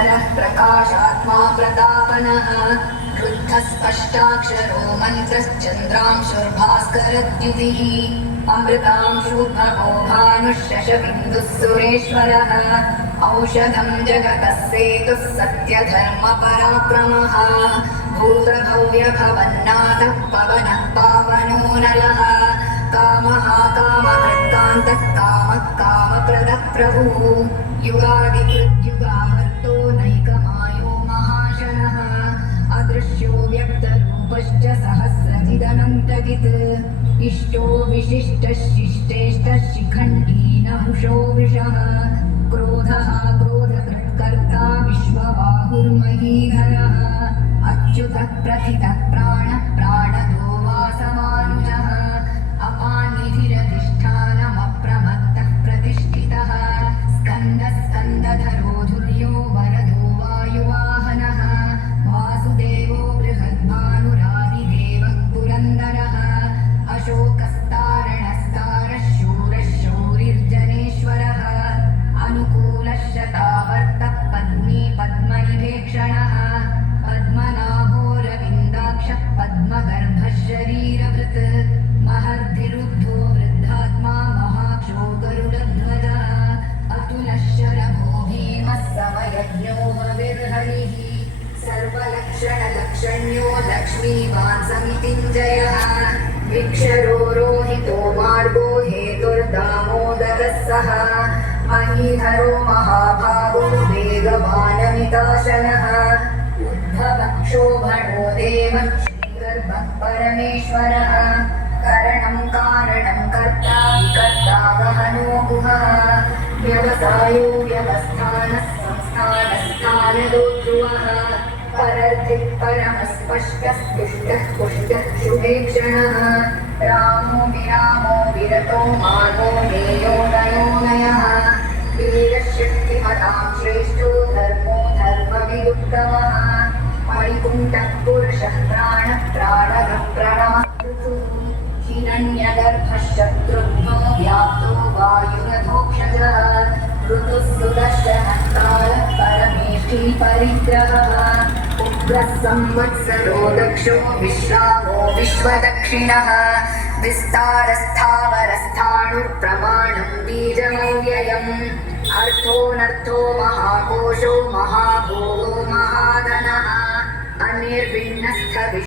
प्रभरः प्रकाशात्मा प्रतापनः शुद्धस्पष्टाक्षरो मन्त्रश्चन्द्रांशुर्भास्करद्युतिः अमृतांशूर्भवो भानुः शशबिन्दुः सुरेश्वरः औषधं जगतः सेतुः सत्यधर्मपराक्रमः भूतभव्यभवन्नाथः पवनः पावनो नरः कामः कामकृत्कान्तः कामः कामप्रदः प्रभुः युगादिकृत्युगावर्तो नैकमायो महाशनः अदृश्यो व्यक्तरूपश्च सहस्रजिदनन्तजित् इष्टो विशिष्टः शिष्टेष्टः शिखण्डी नहुषो वृषः क्रोधः क्रोधकृत्कर्ता विश्वबाहुर्महीधरः अच्युतः प्रथितः प्राणः प्राणदो वासमानुजः अपानिधिरधिष्ठानमप्रमत्तः प्रतिष्ठितः स्कन्दः स्कन्दधरो धुर्यो वरदो वायुवाहनः वासुदेवो बृहद्भानुरादिदेवः पुरन्दरः अशोकस्तारणस्तारः शूरः शौरिर्जनेश्वरः अनुकूलः शतावर्तः पद्मी पद्मनिभेक्षणः पद्मनाभोरविन्दाक्षः पद्मगर्भः शरीरभृत् महर्धिरुद्धो वृद्धात्मा महाक्षो गरुडध्वजः अतुलः शरभो भीमः समयज्ञो हविर्हरिः सर्वलक्षणलक्षण्यो लक्ष्मीवान् समितिञ्जयः विक्षरो रोहितो मार्गो हेतुर्दामोदरः सः महीधरो महाभागो वेगवानमिताशनः उद्धवक्षोभणो देवः श्रीगर्भः परमेश्वरः करणं कारणं कर्ता विकर्ता गहनो गुहः व्यवसायो व्यवस्थानः संस्थानस्थानदोद्रुवः परर्थिः परमस्पष्टस्तुष्टः पुष्टः शुभेक्षणः रामो विरामो विरतो मानो नेयो नयो नयः वीरशक्तिमतां श्रेष्ठो धर्मो धर्मविदुत्तमः मणिकुण्ठः पुरुषः प्राणः प्राणः प्रणमः हिरण्यगर्भः शत्रुघ्नो व्याप्तो वायुरथोक्षजः ऋतुः सुदर्शनः कालः परमेष्ठी परिग्रहः उग्रः संवत्सरो दक्षो विश्रामो विश्वदक्षिणः विस्तारस्थावरस्थाणुर्प्रमाणं बीजमव्ययम् अर्थोऽनर्थो महाकोशो महाभोगो महाधनः अनिर्विण्णस्थ